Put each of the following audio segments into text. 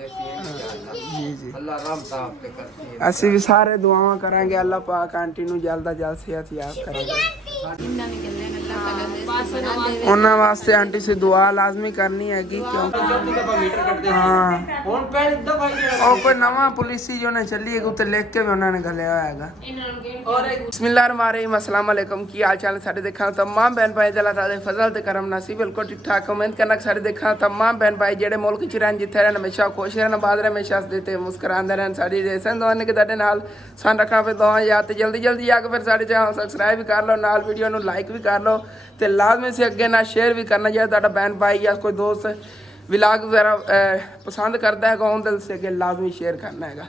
जी जी ਅਸੀਂ ਵੀ ਸਾਰੇ ਦੁਆਵਾਂ ਕਰਾਂਗੇ ਅੱਲਾਹ ਪਾਕ ਆਂਟੀ ਨੂੰ ਜਲਦ ਤੋਂ ਜਲਦ ਸਿਹਤ ਯਾਬ ਕਰੇ ਉਹਨਾਂ ਵਾਸਤੇ ਆਂਟੀ ਸੇ ਦੁਆ ਲਾਜ਼ਮੀ ਕਰਨੀ ਹੈਗੀ ਕਿਉਂਕਿ ਹਾਂ ਹੁਣ ਪਹਿਲੀ ਦਫਾ ਉਹ ਕੋਈ ਨਵਾਂ ਪੁਲਿਸੀ ਜੋ ਨੇ ਚੱਲੀ ਹੈ ਉੱਤੇ ਲਿਖ ਕੇ ਵੀ ਉਹਨਾਂ ਨੇ ਘਲਿਆ ਹੋਇਆ ਹੈਗਾ ਔਰ ਬਿਸਮਿल्लाहिर्रहमानिर्रहीम अस्सलाम वालेकुम ਕੀ ਹਾਲ ਚਾਲ ਸਾਡੇ ਦੇਖਾਂ तमाम बहन भाई अल्लाह ताला दे फजल ते करम नासी बिल्कुल ठीक ठाक कमेंट करना ਸਾਡੇ ਦੇਖਾਂ तमाम बहन भाई ਜਿਹੜੇ ਮੁਲਕ ਚ ਰਹਿਣ ਜਿੱਥੇ ਰਹਿਣ ਹਮੇਸ਼ਾ ਖੁਸ਼ ਰਹਿਣ ਬਾਦ ਰਹਿਣ ਹਮੇਸ਼ਾ ਹੱਸਦੇ ਤੇ ਮੁਸਕਰਾਉਂਦੇ ਰਹਿਣ ਸਾਡੀ ਰੇਸਨ ਦੋਵਾਂ ਕਿ ਤੁਹਾਡੇ ਨਾਲ ਸਾਨੂੰ ਰੱਖਣਾ ਫਿਰ ਦੋਵਾਂ ਯਾਦ ਤੇ ਜਲਦੀ ਆ ਕੇ ਫਿਰ ਸਾਡੇ ਚੈਨਲ ਸਬਸਕ੍ਰਾਈਬ ਵੀ ਕਰ ਲਓ ਨਾਲ ਵੀਡੀਓ ਨੂੰ ਲਾਈਕ ਵੀ ਕਰ ਲਓ ਤੇ ਲਾਜ਼ਮੀ ਸੇ ਅੱਗੇ ਨਾਲ ਸ਼ੇਅਰ ਵੀ ਕਰਨਾ ਜੇ ਤੁਹਾਡਾ ਬहन भाई ਜਾਂ ਕੋਈ ਦੋਸਤ ਵਲੌਗ ਵਗੈਰਾ ਪਸੰਦ ਕਰਦਾ ਹੈਗਾ ਉਹਨ ਦਿਲ ਸੇ ਅੱਗੇ ਲਾਜ਼ਮੀ ਸ਼ੇਅਰ ਕਰਨਾ ਹੈਗਾ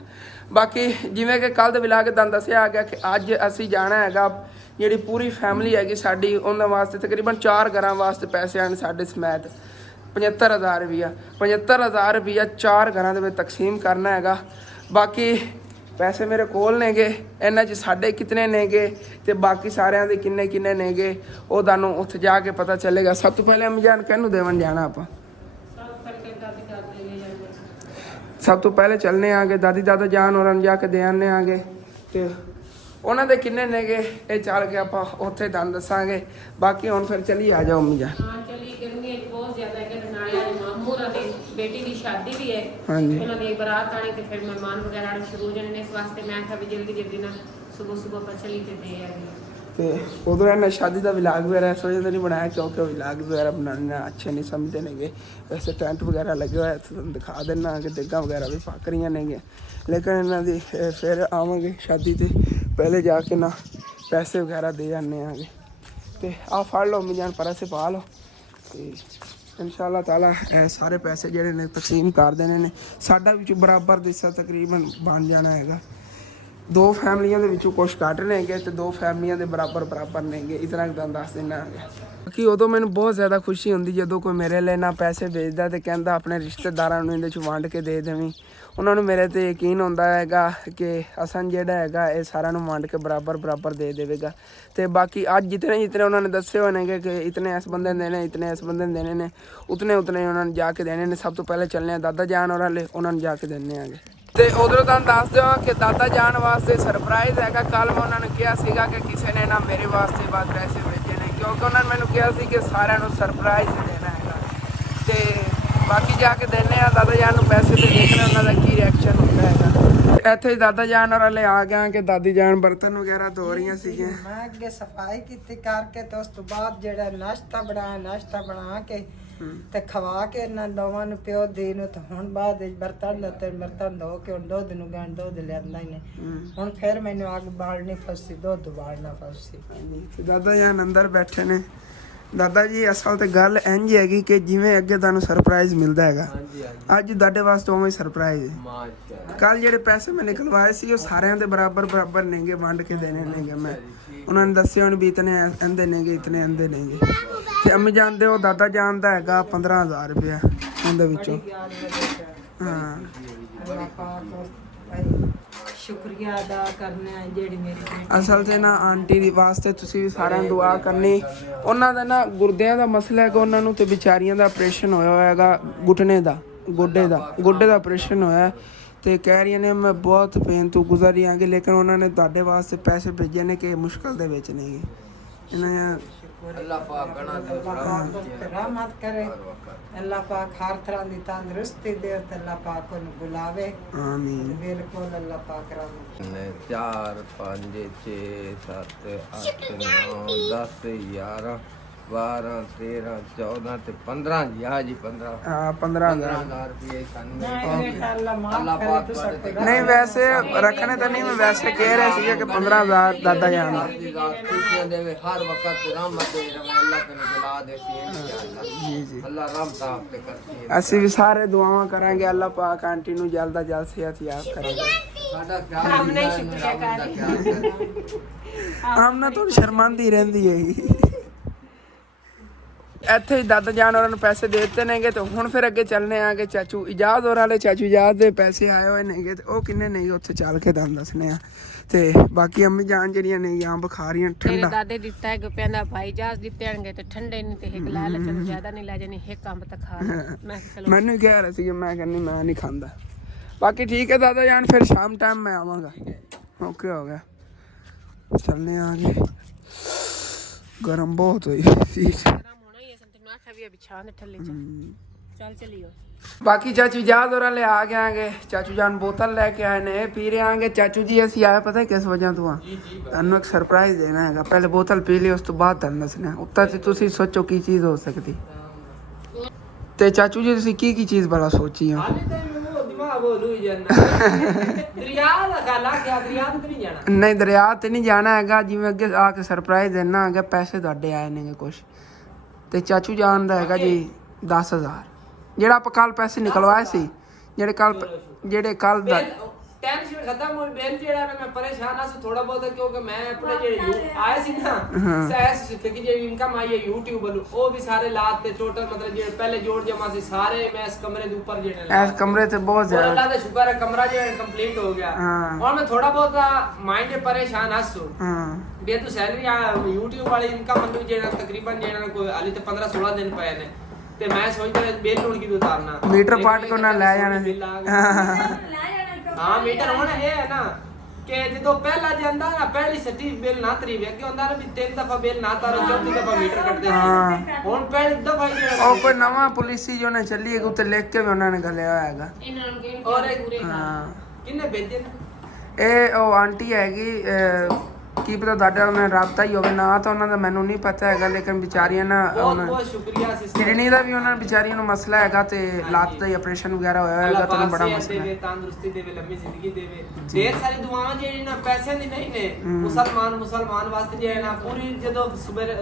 ਬਾਕੀ ਜਿਵੇਂ ਕਿ ਕੱਲ ਦੇ ਵਲੌਗ ਤੁਹਾਨੂੰ ਦੱਸਿਆ ਗਿਆ ਕਿ ਅੱਜ ਅਸੀਂ ਜਾਣਾ ਹੈਗਾ ਜਿਹੜੀ ਪੂਰੀ ਫੈਮਿਲੀ ਹੈਗੀ ਸਾਡੀ ਉਹਨਾਂ ਵਾਸਤੇ ਤਕਰੀਬਨ 4 ਘਰਾਂ ਵਾਸਤੇ ਪੈਸੇ ਆਣ ਸਾਡੇ ਸਮੇਤ 75,000 ਰੁਪਈਆ 75,000 ਰੁਪਈਆ 4 ਘਰਾਂ ਦੇ ਵਿੱਚ ਤਕਸੀਮ ਕਰਨਾ ਹੈਗਾ ਬਾਕੀ ਪੈਸੇ ਮੇਰੇ ਕੋਲ ਨੇਗੇ ਇਹਨਾਂ 'ਚ ਸਾਡੇ ਕਿਤਨੇ ਨੇਗੇ ਤੇ ਬਾਕੀ ਸਾਰਿਆਂ ਦੇ ਕਿੰਨੇ ਕਿੰਨੇ ਨੇਗੇ ਉਹ ਤੁਹਾਨੂੰ ਉੱਥੇ ਜਾ ਕੇ ਪਤਾ ਚੱਲੇਗਾ ਸਭ ਤੋਂ ਪਹਿਲੇ ਅਮਜਾਨ ਕਿਹਨੂੰ ਦੇਵਣ ਜਾਣਾ ਆਪਾਂ ਸਭ ਤੋਂ ਪਹਿਲੇ ਚੱਲਨੇ ਆਗੇ ਦਾਦੀ ਦਾਦਾ ਜਾਨ ਹੋਰਾਂ ਨੂੰ ਜਾ ਕੇ ਦੇ ਆਨੇ ਆਗੇ ਤੇ ਉਹਨਾਂ ਦੇ ਕਿੰਨੇ ਨੇਗੇ ਇਹ ਚੱਲ ਕੇ ਆਪਾਂ ਉੱਥੇ ਤੁਹਾਨੂੰ ਦੱਸਾਂਗੇ ਬਾਕੀ ਹੁਣ ਫਿਰ ਚਲੀ ਆ ਜਾਓ ਅਮਜਾਨ ਹਾਂ ਚਲੀ ਗਰਮੀ ਬਹੁਤ ਜ਼ਿਆਦਾ ਹੈ ਕਿ ਨਾਲੇ ਵਾਲੇ ਮਾਮੂ ਦੀ ਬੇਟੀ ਦੀ ਸ਼ਾਦੀ ਵੀ ਹੈ ਹਾਂਜੀ ਉਹਨਾਂ ਦੀ ਬਰਾਤ ਆਣੀ ਤੇ ਫਿਰ ਮਹਿਮਾਨ ਵਗੈਰਾ ਆਣੇ ਸ਼ੁਰੂ ਹੋ ਜਾਣੇ ਨੇ ਇਸ ਵਾਸਤੇ ਮੈਂ ਕਿਹਾ ਵੀ ਜਲਦੀ ਨਾਲ ਸਵੇਰ ਆਪਾਂ ਚਲੀ ਤੇ ਦੇ ਆਗੇ ਤੇ ਉਦੋਂ ਇਹਨਾਂ ਸ਼ਾਦੀ ਦਾ ਵਲੌਗ ਵਗੈਰਾ ਇਸ ਵਜ੍ਹਾ ਤੋਂ ਨਹੀਂ ਬਣਾਇਆ ਕਿਉਂਕਿ ਵਲੌਗ ਵਗੈਰਾ ਬਣਾਉਣਾ ਅੱਛੇ ਨਹੀਂ ਸਮਝਦੇ ਨੇਗੇ ਵੈਸੇ ਟੈਂਟ ਵਗੈਰਾ ਲੱਗੇ ਹੋਇਆ ਤੁਹਾਨੂੰ ਦਿਖਾ ਦੇਣਾ ਕਿ ਦੇਗਾ ਵਗੈਰਾ ਵੀ ਪੱਕ ਰਹੀਆਂ ਨੇਗੇ ਲੇਕਿਨ ਇਹਨਾਂ ਦੀ ਫਿਰ ਆਵਾਂਗੇ ਸ਼ਾਦੀ ਤੇ ਪਹਿਲੇ ਜਾ ਕੇ ਨਾ ਪੈਸੇ ਵਗੈਰਾ ਦੇ ਜਾਂਦੇ ਆਗੇ ਤੇ ਆਹ ਫੜ ਲਓ ਮਜਾਨ ਪਰਸੇ ਪਾ ਲਓ ਤੇ ਇਨਸ਼ਾਅੱਲਾ ਤਾਲਾ ਇਹ ਸਾਰੇ ਪੈਸੇ ਜਿਹੜੇ ਨੇ ਤਕਸੀਮ ਕਰ ਦੇਣੇ ਨੇ ਸਾਡਾ ਵਿੱਚ ਬਰਾਬਰ ਦਾ ਹਿੱਸਾ ਤਕਰੀਬਨ ਬਣ ਜਾਣਾ ਹੈਗਾ 2 ਫੈਮਲੀਆਂ ਦੇ ਵਿੱਚੋਂ ਕੁਛ ਕੱਟ ਨੇਗੇ ਤੇ 2 ਫੈਮਲੀਆਂ ਦੇ ਬਰਾਬਰ ਨੇਗੇ ਇਤਨਾ ਕੁ ਤੁਹਾਨੂੰ ਦੱਸ ਦੇਣਾ ਕਿ ਉਦੋਂ ਮੈਨੂੰ ਬਹੁਤ ਜ਼ਿਆਦਾ ਖੁਸ਼ੀ ਹੁੰਦੀ ਜਦੋਂ ਕੋਈ ਮੇਰੇ ਲਈ ਨਾ ਪੈਸੇ ਭੇਜਦਾ ਤੇ ਕਹਿੰਦਾ ਆਪਣੇ ਰਿਸ਼ਤੇਦਾਰਾਂ ਨੂੰ ਇਹਦੇ 'ਚ ਵੰਡ ਕੇ ਦੇ ਦੇਵੀਂ ਉਹਨਾਂ ਨੂੰ ਮੇਰੇ 'ਤੇ ਯਕੀਨ ਹੁੰਦਾ ਹੈਗਾ ਕਿ ਅਸਨ ਜਿਹੜਾ ਹੈਗਾ ਇਹ ਸਾਰਿਆਂ ਨੂੰ ਵੰਡ ਕੇ ਬਰਾਬਰ ਦੇ ਦੇਵੇਗਾ ਤੇ ਬਾਕੀ ਅੱਜ ਜਿਤਨੇ ਉਹਨਾਂ ਨੇ ਦੱਸੇ ਹੋਏ ਨੇਗੇ ਕਿ ਇਤਨੇ ਇਸ ਬੰਦੇ ਨੇ ਦੇਣੇ ਇਤਨੇ ਇਸ ਬੰਦੇ ਨੇ ਦੇਣੇ ਨੇ ਉਤਨੇ ਉਹਨਾਂ ਨੂੰ ਜਾ ਕੇ ਦੇਣੇ ਨੇ ਸਭ ਤੋਂ ਪਹਿਲੇ ਚੱਲਣੇ ਆ ਦਾਦਾ ਜਾਨ ਹੋਰਾਂ ਲਈ ਉਹਨਾਂ ਨੂੰ ਜਾ ਕੇ ਦੇਣੇ ਆਗੇ ਤੇ ਉਧਰੋਂ ਤੁਹਾਨੂੰ ਦੱਸ ਦਿਓ ਕਿ ਦਾਦਾ ਜਾਨ ਵਾਸਤੇ ਸਰਪ੍ਰਾਈਜ਼ ਹੈਗਾ ਕੱਲ ਮੈਂ ਉਹਨਾਂ ਨੂੰ ਕਿਹਾ ਸੀਗਾ ਕਿ ਕਿਸੇ ਨੇ ਨਾ ਮੇਰੇ ਵਾਸਤੇ ਬਾਅਦ ਪੈਸੇ ਭੇਜੇ ਨੇ ਕਿਉਂਕਿ ਉਹਨਾਂ ਨੇ ਮੈਨੂੰ ਕਿਹਾ ਸੀ ਕਿ ਸਾਰਿਆਂ ਨੂੰ ਸਰਪ੍ਰਾਈਜ਼ ਦੇਣਾ ਹੈਗਾ ਤੇ ਬਾਕੀ ਜਾ ਕੇ ਦੇਣੇ ਆ ਦਾਦਾ ਜਾਨ ਨੂੰ ਪੈਸੇ ਤੇ ਦੇਖਣਾ ਉਹਨਾਂ ਦਾ ਕੀ ਰਿਐਕਸ਼ਨ ਹੁੰਦਾ ਹੈਗਾ ਇੱਥੇ ਦਾਦਾ ਜਾਨ ਹੋਰਾਂ ਲੈ ਆ ਗਿਆ ਕਿ ਦਾਦੀ ਜਾਨ ਬਰਤਨ ਵਗੈਰਾ ਧੋ ਰਹੀਆਂ ਸੀਗੀਆਂ ਮੈਂ ਅੱਗੇ ਸਫਾਈ ਕੀਤੀ ਕਰਕੇ ਤੇ ਉਸ ਤੋਂ ਬਾਅਦ ਜਿਹੜਾ ਨਾਸ਼ਤਾ ਬਣਾ ਕੇ ਤੇ ਖਵਾ ਕੇ ਇਹਨਾਂ ਦੋਵਾਂ ਨੂੰ ਪਿਓ ਦੇ ਨੂੰ ਤੇ ਹੁਣ ਬਾਅਦ ਵਿੱਚ ਬਰਤਨ ਧੋ ਕੇ ਹੁਣ ਦੁੱਧ ਨੂੰ ਗੈਣ ਦੁੱਧ ਲਿਆਂਦਾ ਹੀ ਨੇ ਹੁਣ ਫਿਰ ਮੈਨੂੰ ਅੱਗ ਬਾਲਣੀ ਫਸੀ ਦੁੱਧ ਬਾਲਣਾ ਫਸੀ ਦਾਦਾ ਜਾਨ ਅੰਦਰ ਬੈਠੇ ਨੇ ਦਾਦਾ ਜੀ ਅਸਲ ਤੇ ਗੱਲ ਇੰਝ ਹੈਗੀ ਕਿ ਜਿਵੇਂ ਅੱਗੇ ਤੁਹਾਨੂੰ ਸਰਪ੍ਰਾਈਜ਼ ਮਿਲਦਾ ਹੈਗਾ ਅੱਜ ਤੁਹਾਡੇ ਵਾਸਤੇ ਉਵੇਂ ਸਰਪ੍ਰਾਈਜ਼ ਹੈ ਕੱਲ ਜਿਹੜੇ ਪੈਸੇ ਮੈਂ ਨਿਕਲਵਾਏ ਸੀ ਉਹ ਸਾਰਿਆਂ ਦੇ ਬਰਾਬਰ ਨੇਗੇ ਵੰਡ ਕੇ ਦੇਣੇ ਨੇਗੇ ਮੈਂ ਉਹਨਾਂ ਨੇ ਦੱਸਿਆ ਹੁਣ ਵੀ ਇਤਨੇ ਆਂਦੇ ਨੇਗੇ ਇਤਨੇ ਆਂਦੇ ਨੇਗੇ ਤੇ ਅੰਮੀ ਜਾਣਦੇ ਉਹ ਦਾਦਾ ਜਾਣਦਾ ਹੈਗਾ 15,000 ਰੁਪਇਆ ਉਹਦੇ ਵਿੱਚੋਂ ਹਾਂ ਸ਼ੁਕਰੀਆ ਅਦਾ ਕਰਨਾ ਜਿਹੜੀ ਮੇਰੀ ਅਸਲ ਤੇ ਨਾ ਆਂਟੀ ਦੀ ਵਾਸਤੇ ਤੁਸੀਂ ਵੀ ਸਾਰਿਆਂ ਨੂੰ ਦੁਆ ਕਰਨੀ ਉਹਨਾਂ ਦਾ ਨਾ ਗੁਰਦਿਆਂ ਦਾ ਮਸਲਾ ਹੈਗਾ ਉਹਨਾਂ ਨੂੰ ਤੇ ਵਿਚਾਰੀਆਂ ਦਾ ਆਪਰੇਸ਼ਨ ਹੋਇਆ ਹੈਗਾ ਗੁੱਟਨੇ ਦਾ ਗੋਡੇ ਦਾ ਆਪਰੇਸ਼ਨ ਹੋਇਆ ਤੇ ਕਹਿ ਰਹੀਆਂ ਨੇ ਮੈਂ ਬਹੁਤ ਪੇਨ ਤੋਂ ਗੁਜ਼ਰ ਰਹੀ ਆਂਗੀ ਲੇਕਿਨ ਉਹਨਾਂ ਨੇ ਤੁਹਾਡੇ ਵਾਸਤੇ ਪੈਸੇ ਭੇਜੇ ਨੇ ਕਿ ਮੁਸ਼ਕਲ ਦੇ ਵਿੱਚ ਨਹੀਂ ਇਹਨਾਂ अल्लाह पाक गना दे रहमत करे अल्लाह पाक हर तरह की तंदुरुस्ती दे ते अल्लाह पाक को बुलावे आमीन बिल्कुल अल्लाह पाक रहमत 4 5 6 7 8 9 10 11 12 13 14 ਤੇ 15 ਜੀ ਆ ਜੀ 15 15,000 ਰੁਪਏ ਸਾਨੂੰ अल्लाह पाक नहीं वैसे रखने तो नहीं मैं वैसे कह रहे थे कि 15,000 दादा जान खुशियां देवे हर वक्त रहमत दे रहे अल्लाह तेरे बुला दे जी अल्लाह रहमत आप पे करती है ਅਸੀਂ ਵੀ ਸਾਰੇ ਦੁਆਵਾਂ ਕਰਾਂਗੇ ਅੱਲਾਹ ਪਾਕ ਆਂਟੀ ਨੂੰ ਜਲਦ ਤੋਂ ਜਲਦ ਸਿਹਤ ਯਾਬ ਕਰੇਗਾ ਸਾਡਾ ਖਿਆਲ ਨਹੀਂ ਸ਼ੁਕਰੀਆ ਕਰ ਆਮਨਾ ਤੋਂ ਸ਼ਰਮਾਂਦੀ ਰਹਿੰਦੀ ਹੈ ਇੱਥੇ ਹੀ ਦਾਦਾ ਜਾਨ ਹੋਰਾਂ ਨੂੰ ਪੈਸੇ ਦੇ ਦਿੱਤੇ ਨੇਗੇ ਤੇ ਹੁਣ ਫਿਰ ਅੱਗੇ ਚੱਲਨੇ ਆਗੇ ਚਾਚੂ ਇਜਾਜ਼ ਹੋਰਾਂ ਵਾਲੇ। ਚਾਚੂ ਇਜਾਜ਼ ਦੇ ਪੈਸੇ ਆਏ ਹੋਏ ਨੇਗੇ ਤੇ ਉਹ ਕਿੰਨੇ ਨਹੀਂ ਉੱਥੇ ਚੱਲ ਕੇ ਤੁਹਾਨੂੰ ਦੱਸਨੇ ਆ। ਤੇ ਬਾਕੀ ਅੰਮੀ ਜਾਨ ਜਿਹੜੀਆਂ ਨੇ ਅੰਬ ਖਾ ਰਹੀਆਂ ਤੇਰੇ ਠੰਡਾ। ਦਾਦੇ ਦਿੱਤਾ ਹੈ ਗੁੱਪਿਆਂ ਦਾ ਭਾਈ ਜਾਸ ਦਿੱਤੇ ਆਣਗੇ ਤੇ ਠੰਡੇ ਨਹੀਂ ਤੇ ਇੱਕ ਲੈ ਲੈ ਚਲ ਜ਼ਿਆਦਾ ਨਹੀਂ ਲੈ ਜਾਣੀ ਇੱਕ ਅੰਬ ਤਾਂ ਖਾ ਲੈ। ਮੈਂ ਕਿਹਾ ਚਲੋ ਮੈਨੂੰ ਕਹਿ ਰਿਹਾ ਸੀ ਕਿ ਮੈਂ ਕਹਿੰਦੀ ਮੈਂ ਨਹੀਂ ਖਾਂਦਾ। ਬਾਕੀ ਠੀਕ ਹੈ ਦਾਦਾ ਜਾਨ ਫਿਰ ਸ਼ਾਮ ਟਾਈਮ ਮੈਂ ਆਵਾਂਗਾ। ਓਕੇ ਹੋ ਗਿਆ ਚੱਲਨੇ ਆਗੇ। ਗਰਮ ਬਹੁਤ ਹੋਈ ਸੀ। ਹੋਣਾ ਹੀ ਹੈ ਤੈਨੂੰ ਆਖਿਆ ਵੀ ਵਿਛਾਂ ਦੇ ਥੱਲੇ ਚੱਲ ਚਲੀਓ। ਬਾਕੀ ਚਾਚੂ ਇਜਾਜ਼ ਹੋਰਾਂ ਲੈ ਆ ਗਏ ਆਂਗੇ। ਚਾਚੂ ਜਾਨ ਬੋਤਲ ਲੈ ਕੇ ਆਏ ਨੇ ਪੀ ਰਹੇ ਆਂਗੇ। ਚਾਚੂ ਜੀ ਅਸੀਂ ਆਏ ਪਤਾ ਕਿਸ ਵਜ੍ਹਾ ਤੋਂ ਆ ਤੁਹਾਨੂੰ ਇੱਕ ਸਰਪ੍ਰਾਈਜ਼ ਦੇਣਾ ਹੈਗਾ। ਪਹਿਲੇ ਬੋਤਲ ਪੀ ਲਈ ਉਸ ਤੋਂ ਬਾਅਦ ਤੁਹਾਨੂੰ ਦੱਸਣਾ। ਉੱਤਾ ਤੇ ਤੁਸੀਂ ਸੋਚੋ ਕੀ ਚੀਜ਼ ਹੋ ਸਕਦੀ। ਤੇ ਚਾਚੂ ਜੀ ਤੁਸੀਂ ਕੀ ਚੀਜ਼ ਬੜਾ ਸੋਚੀ ਹੋ? ਨਹੀਂ ਦਰਿਆ ਤੇ ਨਹੀਂ ਜਾਣਾ ਹੈਗਾ। ਜਿਵੇਂ ਅੱਗੇ ਆ ਕੇ ਸਰਪ੍ਰਾਈਜ਼ ਦੇਣਾ ਹੈਗਾ। ਪੈਸੇ ਤੁਹਾਡੇ ਆਏ ਨੇ ਕੁਛ ਤੇ ਚਾਚੂ ਜਾਨ ਦਾ ਹੈਗਾ ਜੀ 10,000 ਜਿਹੜਾ ਆਪਾਂ ਕੱਲ ਪੈਸੇ ਨਿਕਲਵਾਏ ਸੀ ਜਿਹੜੇ ਕੱਲ ਦਾ ਟੈਨਸ਼ਨ ਖਤਮ ਹੋ ਬੇਨ ਜਿਹੜਾ ਮੈਂ ਪਰੇਸ਼ਾਨ ਆ ਥੋੜਾ ਬਹੁਤ ਕਿਉਂਕਿ ਮੈਂ ਆਪਣੇ ਜਿਹੜੇ ਆਏ ਸੀ ਨਾ ਸੈਸ ਕਿ ਜਿਹੜੀ ਇਨਕਮ ਆਈ ਹੈ YouTube ਵੱਲੋਂ ਉਹ ਵੀ ਸਾਰੇ ਲਾਤ ਤੇ ਟੋਟਲ ਮਤਲਬ ਜਿਹੜੇ ਪਹਿਲੇ ਜੋੜ ਜਮਾ ਸੀ ਸਾਰੇ ਮੈਂ ਇਸ ਕਮਰੇ ਦੇ ਉੱਪਰ ਜਿਹੜੇ ਇਸ ਕਮਰੇ ਤੇ ਬਹੁਤ ਜ਼ਿਆਦਾ ਅੱਲਾਹ ਦਾ ਸ਼ੁਕਰ ਹੈ ਕਮਰਾ ਜਿਹੜਾ ਕੰਪਲੀਟ ਹੋ ਗਿਆ। और मैं थोड़ा बहुत माइंड परेशान हूं बे तू सैलरी YouTube वाली इनकम मतलब जेना तकरीबन जेना कोई हाली ते 15-16 दिन पए ने ते मैं सोचदा बिल हुन की उतारना मीटर पाट को ना ले जाना हां मीटर होना है ना कि जो पहला ਜਾਂਦਾ ਨਾ ਪਹਿਲੀ ਸੱਚੀ ਬਿੱਲ ਨਾ ਤਰੀਵੇ ਕਿ ਹੁੰਦਾ ਨਾ ਵੀ ਤਿੰਨ ਦਫਾ ਬਿੱਲ ਨਾ ਤਾਰੋ ਚੌਥੀ ਦਫਾ ਮੀਟਰ ਕੱਟਦੇ ਸੀ। ਹੁਣ ਪਹਿਲੀ ਦਫਾ ਹੀ ਜਿਹੜਾ ਉਹ ਕੋਈ ਨਵਾਂ ਪੁਲਿਸੀ ਜੋ ਨੇ ਚੱਲੀ ਹੈ ਉੱਤੇ ਲਿਖ ਕੇ ਵੀ ਉਹਨਾਂ ਨੇ ਗਲਿਆ ਹੋਇਆ ਹੈਗਾ। ਇਹਨਾਂ ਨੂੰ ਗੇਮ ਔਰ ਪੂਰੇ ਹਾਂ ਕਿੰਨੇ ਭੇਜੇ ਨੇ ਇਹ ਉਹ ਆਂਟੀ ਹੈਗੀ ਕੀ ਪਤਾ ਤੁਹਾਡਾ ਉਹਨਾਂ ਰਾਬਤਾ ਹੀ ਹੋਵੇ ਨਾ ਤਾਂ ਉਹਨਾਂ ਦਾ ਮੈਨੂੰ ਨਹੀਂ ਪਤਾ ਹੈਗਾ। ਲੇਕਿਨ ਵਿਚਾਰੀਆਂ ਨਾ ਬਹੁਤ ਸ਼ੁਕਰੀਆ ਸਿਸਟਰ ਕਿਡਨੀ ਦਾ ਵੀ ਉਹਨਾਂ ਵਿਚਾਰੀਆਂ ਨੂੰ ਮਸਲਾ ਹੈਗਾ ਤੇ ਲੱਤ ਦਾ ਹੀ ਆਪਰੇਸ਼ਨ ਵਗੈਰਾ ਹੋਇਆ ਹੈਗਾ ਤਾਂ ਬੜਾ ਮਸਲਾ ਹੈ। ਤੰਦਰੁਸਤੀ ਦੇਵੇ ਲੰਮੀ ਜ਼ਿੰਦਗੀ ਦੇਵੇ ਢੇਰ ਸਾਰੀ ਦੁਆਵਾਂ ਜਿਹੜੀਆਂ ਨਾ ਪੈਸੇ ਦੀ ਨਹੀਂ ਨੇ ਮੁਸਲਮਾਨ ਵਾਸਤੇ ਜਿਹੜੇ ਨਾ ਪੂਰੀ ਜਦੋਂ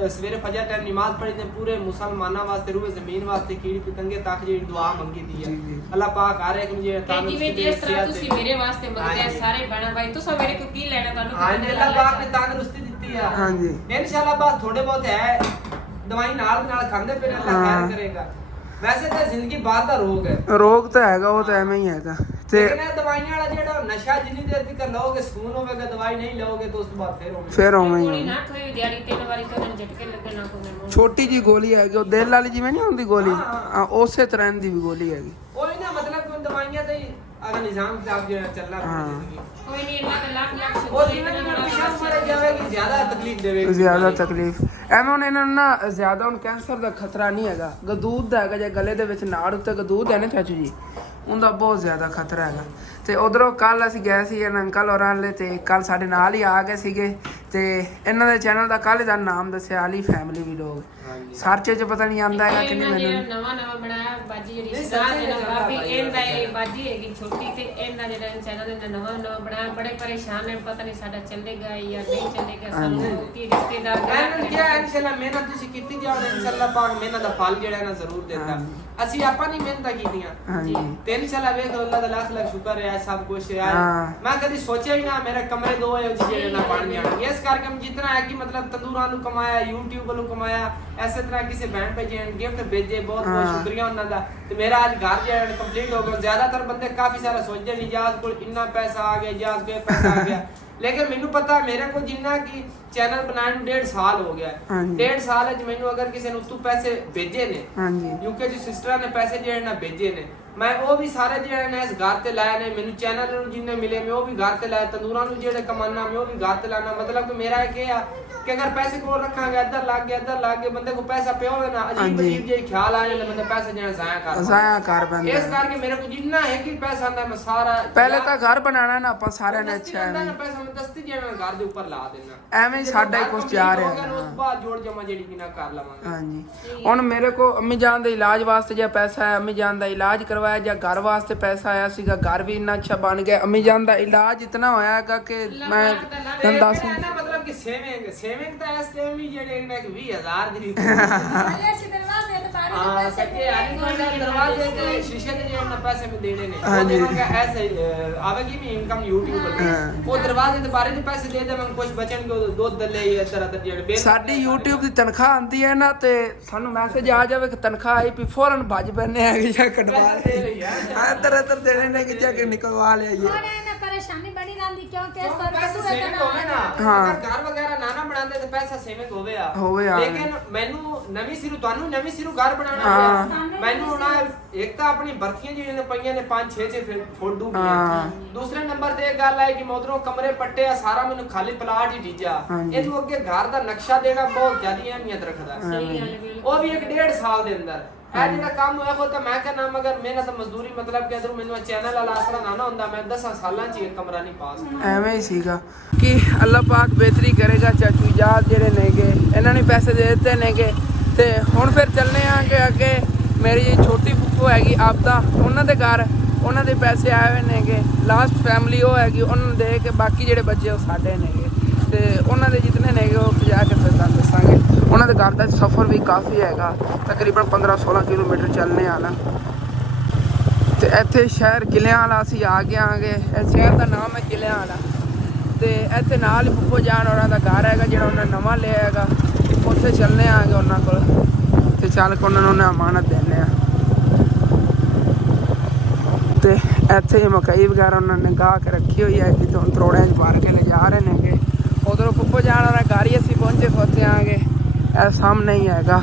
ਸਵੇਰੇ ਫਜਰ ਟਾਈਮ ਨਮਾਜ਼ ਪੜ੍ਹੀ ਤੇ ਪੂਰੇ ਮੁਸਲਮਾਨਾਂ ਵਾਸਤੇ ਰੂਹ ਜ਼ਮੀਨ ਵਾਸਤੇ ਕੀੜੀ ਪਤੰਗੇ ਤੱਕ ਜਿਹੜੀ ਦੁਆ ਮੰਗੀ ਦੀ ਹੈ ਅੱਲਾਹ ਪਾਕ ਹਰ ਇੱਕ ਨੂੰ ਜਿਹੜੇ ਤੰਦਰੁਸਤੀ ਦੇ ਜਿਸ ਤਰ੍ਹਾਂ ਤੁਸੀਂ ਮੇਰੇ ਵਾਸਤੇ ਮੰਗਦੇ ਆ ਸਾਰੇ ਬਣਾ ਭਾਈ ਤੁਸੀਂ ਮੇਰੇ ਕੋਲ ਕੀ ਲੈਣਾ ਤੁਹਾਨੂੰ ਹਾਂਜੀ ਅੱਲਾਹ ਪਾਕ ਨੇ ਤੰਦਰੁਸਤੀ ਦਿੱਤੀ ਆ ਹਾਂਜੀ ਇਨਸ਼ਾਅੱਲਾ ਬਾਤ ਥੋੜੇ ਬਹੁਤ ਹੈ ਦਵਾਈ ਨਾਲ ਖਾਂਦੇ ਫਿਰ ਅੱਲਾਹ ਖੈਰ ਕਰੇਗਾ। ਵੈਸੇ ਤਾਂ ਜ਼ਿੰਦਗੀ ਬਾਤ ਦਾ ਰੋਗ ਤਾਂ ਹੈਗਾ ਉਹ ਤਾਂ ਐਵੇਂ ਹੀ ਹੈਗਾ ਤੇ ਲੇਕਿਨ ਦਵਾਈਆਂ ਵਾਲਾ ਜਿਹੜਾ ਨਸ਼ਾ ਜਿੰਨੀ ਦੇਰ ਤੱਕ ਲਓਗੇ ਸਕੂਨ ਹੋਵੇਗਾ ਦਵਾਈ ਨਹੀਂ ਲਓਗੇ ਤਾਂ ਉਸ ਤੋਂ ਬਾਅਦ ਫਿਰ ਉਵੇਂ ਗੋਲੀ ਹੀ ਨਾ ਖਾਈ ਦਿਹਾੜੀ 3 ਵਾਰੀ ਤਾਂ ਝਟਕੇ ਲੱਗੇ ਨਾ ਕੋਈ ਛੋਟੀ ਜੀ ਗੋਲੀ ਹੈਗੀ ਉਹ ਦਿਲ ਵਾਲੀ ਜਿਵੇਂ ਨਹੀਂ ਹੁੰਦੀ ਗੋਲੀ ਉਸੇ ਤਰ੍ਹਾਂ ਦੀ ਵੀ ਗੋਲੀ ਹੈਗੀ। ਉਹ ਨਾ ਮਤਲਬ ਕਿ ਦਵਾਈਆਂ ਤੇ ਅਗਰ ਨਿਜ਼ਾਮ ਸਾਹਿਬ ਜਿਹੜਾ ਚੱਲਣਾ ਕੋਈ ਨਹੀਂ ਇਹਨਾਂ ਦਾ ਲੱਖ ਉਹ ਜਿਵੇਂ ਪਿਛਾ ਮਰ ਜਾਵੇਗੀ ਜ਼ਿਆਦਾ ਤਕਲੀਫ ਦੇਵੇਗੀ ਜ਼ਿਆਦਾ ਤਕਲੀਫ ਐਵੇਂ ਹੁਣ ਇਹਨਾਂ ਨੂੰ ਨਾ ਜ਼ਿਆਦਾ ਹੁਣ ਕੈਂਸਰ ਦਾ ਖਤਰਾ ਨਹੀਂ ਹੈਗਾ। ਗਦੂਦ ਦਾ ਹੈਗਾ ਜੇ ਗਲੇ ਦੇ ਵਿੱਚ ਨਾੜ ਉੱਤੇ ਗਦੂਦ ਹੈ ਨਾ ਚਾਚੂ ਜੀ ਉਹਦਾ ਬਹੁਤ ਜ਼ਿਆਦਾ ਖਤਰਾ ਹੈਗਾ। ਤੇ ਉਧਰੋਂ ਕੱਲ ਅਸੀਂ ਗਏ ਸੀ ਇਹਨਾਂ ਅੰਕਲ ਹੋਰਾਂ ਵਾਲੇ ਤੇ ਕੱਲ ਸਾਡੇ ਨਾਲ ਹੀ ਆ ਗਏ ਸੀਗੇ ਤੇ ਇਹਨਾਂ ਦੇ ਚੈਨਲ ਦਾ ਕੱਲ ਦਾ ਨਾਮ ਦੱਸਿਆ ਅਲੀ ਫੈਮਿਲੀ ਵੀਲੋਗ ਸਰਚ 'ਚ ਪਤਾ ਨਹੀਂ ਆਉਂਦਾ ਹੈਗਾ ਕਿੰਨੇ ਮੈਨੂੰ ਨਵਾਂ ਬਣਾਇਆ ਬਾਜੀ ਜਿਹੜੀ ਸਾਹ ਦੇ ਨਾਲ ਕਾਫੀ ਇਹਦਾ ਇਹ ਬਾਜੀ ਹੈਗੀ ਛੋਟੀ ਤੇ ਇਹਦਾ ਜਿਹੜਾ ਚੈਨਲ ਇਹਦਾ ਨਵਾਂ ਬਣਾਇਆ ਬੜੇ ਪਰੇਸ਼ਾਨ ਨੇ ਪਤਾ ਨਹੀਂ ਸਾਡਾ ਚੱਲੇਗਾ ਜਾਂ ਨਹੀਂ ਚੱਲੇਗਾ ਸਾਨੂੰ ਕੀ ਰਿਸ਼ਤੇਦਾਰ ਮੈਂ ਕਿਹਾ ਇਨਸ਼ਾਅੱਲਾ ਮਿਹਨਤ ਤੁਸੀਂ ਕੀਤੀ ਜਾਓ ਇਨਸ਼ਾਅੱਲਾ ਪਾਕ ਮਿਹਨਤ ਦਾ ਫਲ ਜਿਹੜਾ ਨਾ ਜ਼ਰੂਰ ਦਿੰਦਾ। ਅਸੀਂ ਆਪਾਂ ਨਹੀਂ ਮਿਹਨਤਾਂ ਕੀਤੀਆਂ ਤੇ ਇਨਸ਼ਾਅੱਲਾ ਵੇਖ ਅੱਲਾਹ ਦਾ ਲੱਖ ਸ਼ੁਕਰ ਹੈ ਸਭ ਕੁਝ ਹੈ। ਮੈਂ ਕਦੀ ਸੋਚਿਆ ਹੀ ਨਾ ਮੇਰੇ ਕਮਰੇ ਦੋ ਹੈ ਜਿਹੜੇ ਨਾ ਬਣ ਜਾਣਗੇ ਇਸ ਕਰਕੇ ਜਿਤਨਾ ਹੈ ਕਿ ਮਤਲਬ ਤੰਦੂਰਾਂ ਨੂੰ ਕਮਾਇਆ YouTube ਵੱਲੋਂ ਕਮਾਇਆ ਐਸੇ ਤਰ੍ਹਾਂ ਕਿਸੇ ਬੈਂਡ ਭੇਜੇ ਗਿਫਟ ਭੇਜੇ ਬਹੁਤ ਸ਼ੁਕਰੀਆ ਉਹਨਾਂ ਦਾ ਤੇ ਮੇਰਾ ਅੱਜ ਘਰ ਜਿਹੜਾ ਕੰਪਲੀਟ ਹੋ ਗਿਆ। ਜ਼ਿਆਦਾਤਰ ਬੰਦੇ ਕਾਫੀ ਸਾਰਾ ਸੋਚਦੇ ਨੇ ਇਜਾਜ਼ ਕੋਲ ਇੰਨਾ ਪੈਸਾ ਆ ਗਿਆ ਇਜਾਜ਼ ਕੋਲ ਪੈਸਾ ਆ ਗਿਆ ਲੇਕਿਨ ਮੈਨੂੰ ਪਤਾ ਮੇਰੇ ਕੋਲ ਜਿੰਨਾ ਕਿ ਚੈਨਲ ਬਣਾਉਣ ਨੂੰ 1.5 ਸਾਲ ਹੋ ਗਿਆ 1.5 ਸਾਲ ਵਿੱਚ ਮੈਨੂੰ ਅਗਰ ਕਿਸੇ ਨੂੰ ਤੂੰ ਪੈਸੇ ਭੇਜੇ ਨੇ ਯੂਕੇ ਦੀ ਸਿਸਟਰਾਂ ਨੇ ਪੈਸੇ ਜਿਹੜੇ ਨਾ ਭੇਜੇ ਨੇ ਮੈਂ ਉਹ ਵੀ ਸਾਰੇ ਜਿਹੜੇ ਨੇ ਇਸ ਘਰ ਤੇ ਲਾਏ ਨੇ ਮੈਨੂੰ ਚੈਨਲ ਨੂੰ ਜਿੰਨੇ ਮਿਲੇ ਮੈਂ ਉਹ ਵੀ ਘਰ ਤੇ ਲਾਇਆ ਤੰਦੂਰਾਂ ਨੂੰ ਜਿਹੜੇ ਕਮਾਨਾ ਮੈਂ ਉਹ ਵੀ ਘਰ ਤੇ ਲਾਣਾ ਮਤਲਬ ਕਿ ਮੇਰਾ ਇਹ ਆ ਕਿ ਅਗਰ ਪੈਸੇ ਕੋਲ ਰੱਖਾਂਗੇ ਇੱਧਰ ਲੱਗ ਗਿਆ ਬੰਦੇ ਕੋ ਪੈਸਾ ਪਿਆ ਹੋਵੇ ਨਾ ਅਜੀਬ ਜਿਹੇ ਖਿਆਲ ਆ ਜਾਂਦੇ ਬੰਦੇ ਪੈਸੇ ਜਿਹੜਾ ਜ਼ਾਇਆ ਕਰ ਪੈਂਦਾ ਇਸ ਕਰਕੇ ਮੇਰੇ ਕੋਲ ਜਿੰਨਾ ਹੈ ਕਿ ਪੈਸਾ ਆਂਦਾ ਮੈਂ ਸਾਰਾ ਪਹਿਲੇ ਤਾਂ ਘਰ ਬਣਾਉਣਾ ਨਾ ਆਪਾਂ ਸਾਰਿਆਂ ਨੇ ਅੱਛਾ ਹੈ ਨਾ ਪੈਸਾ ਮੈਂ ਦਸਤੀ ਜਿਹੜਾ ਘਰ ਦੇ ਉੱਪਰ ਲਾ ਦੇਣਾ ਐਵੇਂ ਹੀ ਸਾਡਾ ਹੀ ਕੁਝ ਜਾ ਰਿਹਾ ਹੈ ਉਸ ਬਾਅਦ ਜੋੜ ਜਮਾ ਜਿਹੜੀ ਕਿ ਨਾ ਕਰ ਲਵਾਂਗੇ। ਹਾਂਜੀ ਹੁਣ ਮੇਰੇ ਕੋ ਅੰਮੀ ਜਾਨ ਦੇ ਇਲਾਜ ਵਾਸਤੇ ਜੇ ਪੈਸਾ ਹੈ ਅੰਮੀ ਜਾਨ ਦਾ ਇਲਾਜ ਕਰਵਾਇਆ ਜਾਂ ਘਰ ਵਾਸਤੇ ਪੈਸਾ ਆਇਆ ਸੀਗਾ ਘਰ ਵੀ ਇੰਨਾ ਅੱਛਾ ਬਣ ਗਿਆ ਅੰਮੀ ਜਾਨ ਦਾ ਇਲਾਜ ਇਤਨਾ ਹੋਇਆ ਹੈਗਾ ਕਿ ਮੈਂ ਤੁਹਾਨੂੰ ਦੱਸ ਮਤਲਬ ਕਿ ਸੇਵਿੰਗ ਤਾਂ ਇਸ ਟਾਈਮ ਵੀ ਜਿਹੜੇ 20000 ਦੀ हाँ कच्चे यानी तो अंदर दरवाजे के शीशे के जो पैसे में देने ने हाँ वो जी। देखोगे ऐसे आवेगी भी इनकम यूट्यूब पर वो दरवाजे के बारे में पैसे दे दे मैं कुछ बचन को दूध दले या तरह ਜਿਹੜੇ ਸਾਡੀ YouTube ਦੀ ਤਨਖਾਹ ਆਉਂਦੀ ਹੈ ਨਾ ਤੇ ਸਾਨੂੰ ਮੈਸੇਜ ਆ ਜਾਵੇ ਕਿ ਤਨਖਾਹ ਆਈ ਵੀ ਫੌਰਨ ਭੱਜ ਪੈਨੇ ਆ ਕਿ ਜਾਂ ਕਟਵਾ ਲੈ ਇੱਧਰ ਦੇਣੇ ਨੇ ਕਿ ਜਾ ਕੇ ਨਿਕਲਵਾ ਲਿਆਈਏ परेशानी बड़ी रहती क्योंकि इस पर ਪੈਸੇ ਸੇਵਿੰਗ ਹੋਵੇ ਨਾ ਹਾਂ। ਅਗਰ ਘਰ ਵਗੈਰਾ ਨਾ ਬਣਾਉਂਦੇ ਤੇ ਪੈਸਾ ਸੇਵਿੰਗ ਹੋਵੇ ਆ ਹੋਵੇ ਆ। ਲੇਕਿਨ ਮੈਨੂੰ ਨਵੀਂ ਸਿਰੂ ਤੁਹਾਨੂੰ ਨਵੀਂ ਸਿਰੂ ਘਰ ਬਣਾਉਣਾ ਹਾਂ। ਪਿਆ ਮੈਨੂੰ ਨਾ ਇੱਕ ਤਾਂ ਆਪਣੀ ਬਰਥੀਆਂ ਜਿਹੜੀਆਂ ਨੇ ਪਈਆਂ ਨੇ 5-6 ਫੋਟੋ ਹਾਂ। ਦੂਸਰੇ ਨੰਬਰ ਤੇ ਇਹ ਗੱਲ ਹੈ ਕਿ ਮੋਦਰੋਂ ਕਮਰੇ ਪੱਟੇ ਆ ਸਾਰਾ ਮੈਨੂੰ ਖਾਲੀ ਪਲਾਟ ਹੀ ਡੀਜਾ ਹਾਂਜੀ। ਇਹ ਤੋਂ ਅੱਗੇ ਘਰ ਦਾ ਨਕਸ਼ਾ ਦੇਣਾ ਬਹੁਤ ਜ਼ਿਆਦਾ ਅਹਿਮੀਅਤ ਰੱਖਦਾ ਸਹੀ ਗੱਲ ਹੈ ਬਿਲਕੁਲ। ਉਹ ਵੀ 1.5 ਸਾਲ ਦੇ ਅੰਦਰ ਇਹ ਜਿਹੜਾ ਕੰਮ ਹੋਇਆ ਕੋ ਤਾਂ ਮੈਂ ਕਹਿੰਦਾ ਮਗਰ ਮਿਹਨਤ ਮਜ਼ਦੂਰੀ ਮਤਲਬ ਕਿ ਅਦਰ ਮੈਨੂੰ ਚੈਨਲ ਵਾਲਾ ਆਸਰਾ ਨਾ ਹੁੰਦਾ ਮੈਂ 10 ਸਾਲਾਂ ਚ ਇੱਕ ਕਮਰਾ ਨਹੀਂ ਪਾ ਸਕਦਾ ਐਵੇਂ ਹੀ ਸੀਗਾ ਕਿ ਅੱਲਾਹ ਪਾਕ ਬਿਹਤਰੀ ਕਰੇਗਾ। ਚਾਚੂ ਜਾਦ ਜਿਹੜੇ ਨੇਗੇ ਇਹਨਾਂ ਨੇ ਪੈਸੇ ਦੇ ਦਿੱਤੇ ਨੇਗੇ ਤੇ ਹੁਣ ਫਿਰ ਚੱਲਨੇ ਆ ਕਿ ਅੱਗੇ ਮੇਰੀ ਜਿਹੜੀ ਛੋਟੀ ਫੁੱਫੂ ਹੈਗੀ ਆਪਦਾ ਉਹਨਾਂ ਦੇ ਘਰ ਉਹਨਾਂ ਦੇ ਪੈਸੇ ਆਏ ਹੋਏ ਨੇਗੇ। ਲਾਸਟ ਫੈਮਿਲੀ ਉਹ ਹੈਗੀ ਉਹਨਾਂ ਨੂੰ ਦੇ ਕੇ ਬਾਕੀ ਜਿਹੜੇ ਬੱਚੇ ਉਹ ਸਾਡੇ ਨੇਗੇ ਤੇ ਉਹਨਾਂ ਦੇ ਜਿਤਨੇ ਨੇਗੇ ਉਹ ਜਾ ਕੇ ਫਿਰ ਤੁਹਾਨੂੰ ਦੱਸਾਂਗੇ। ਉਹਨਾਂ ਦੇ ਘਰ ਦਾ ਸਫ਼ਰ ਵੀ ਕਾਫੀ ਹੈਗਾ ਤਕਰੀਬਨ 15-16 ਕਿਲੋਮੀਟਰ ਚੱਲਣੇ ਆਣਾ ਤੇ ਇੱਥੇ ਸ਼ਹਿਰ ਕਿਲਿਆਂ ਵਾਲਾ ਅਸੀਂ ਆ ਗਏ ਆਂਗੇ। ਇਸ ਸ਼ਹਿਰ ਦਾ ਨਾਮ ਹੈ ਕਿਲਿਆਂ ਵਾਲਾ ਤੇ ਇੱਥੇ ਨਾਲ ਹੀ ਫੁੱਫੋ ਜਾਨ ਹੋਰਾਂ ਦਾ ਘਰ ਹੈਗਾ ਜਿਹੜਾ ਉਹਨਾਂ ਨਵਾਂ ਲਿਆ ਹੈਗਾ। ਉੱਥੇ ਚੱਲਨੇ ਆਂਗੇ ਉਹਨਾਂ ਕੋਲ ਤੇ ਚੱਲ ਕੇ ਉਹਨਾਂ ਨੂੰ ਅਮਾਨਤ ਦੇਣੇ ਆ ਤੇ ਇੱਥੇ ਮਕਈ ਵਗੈਰਾ ਉਹਨਾਂ ਨੇ ਗਾਹ ਕੇ ਰੱਖੀ ਹੋਈ ਹੈ ਕਿ ਹੁਣ ਤਰੋੜਿਆਂ 'ਚ ਭਰ ਕੇ ਲਿਜਾ ਰਹੇ ਨੇਗੇ। ਉਧਰੋਂ ਫੁੱਫੋ ਜਾਨ ਹੋਰਾਂ ਘਰ ਹੀ ਅਸੀਂ ਪਹੁੰਚੇ ਖੋਤੇ ਆਂਗੇ। ਇਹ ਸਾਹਮਣੇ ਹੀ ਹੈਗਾ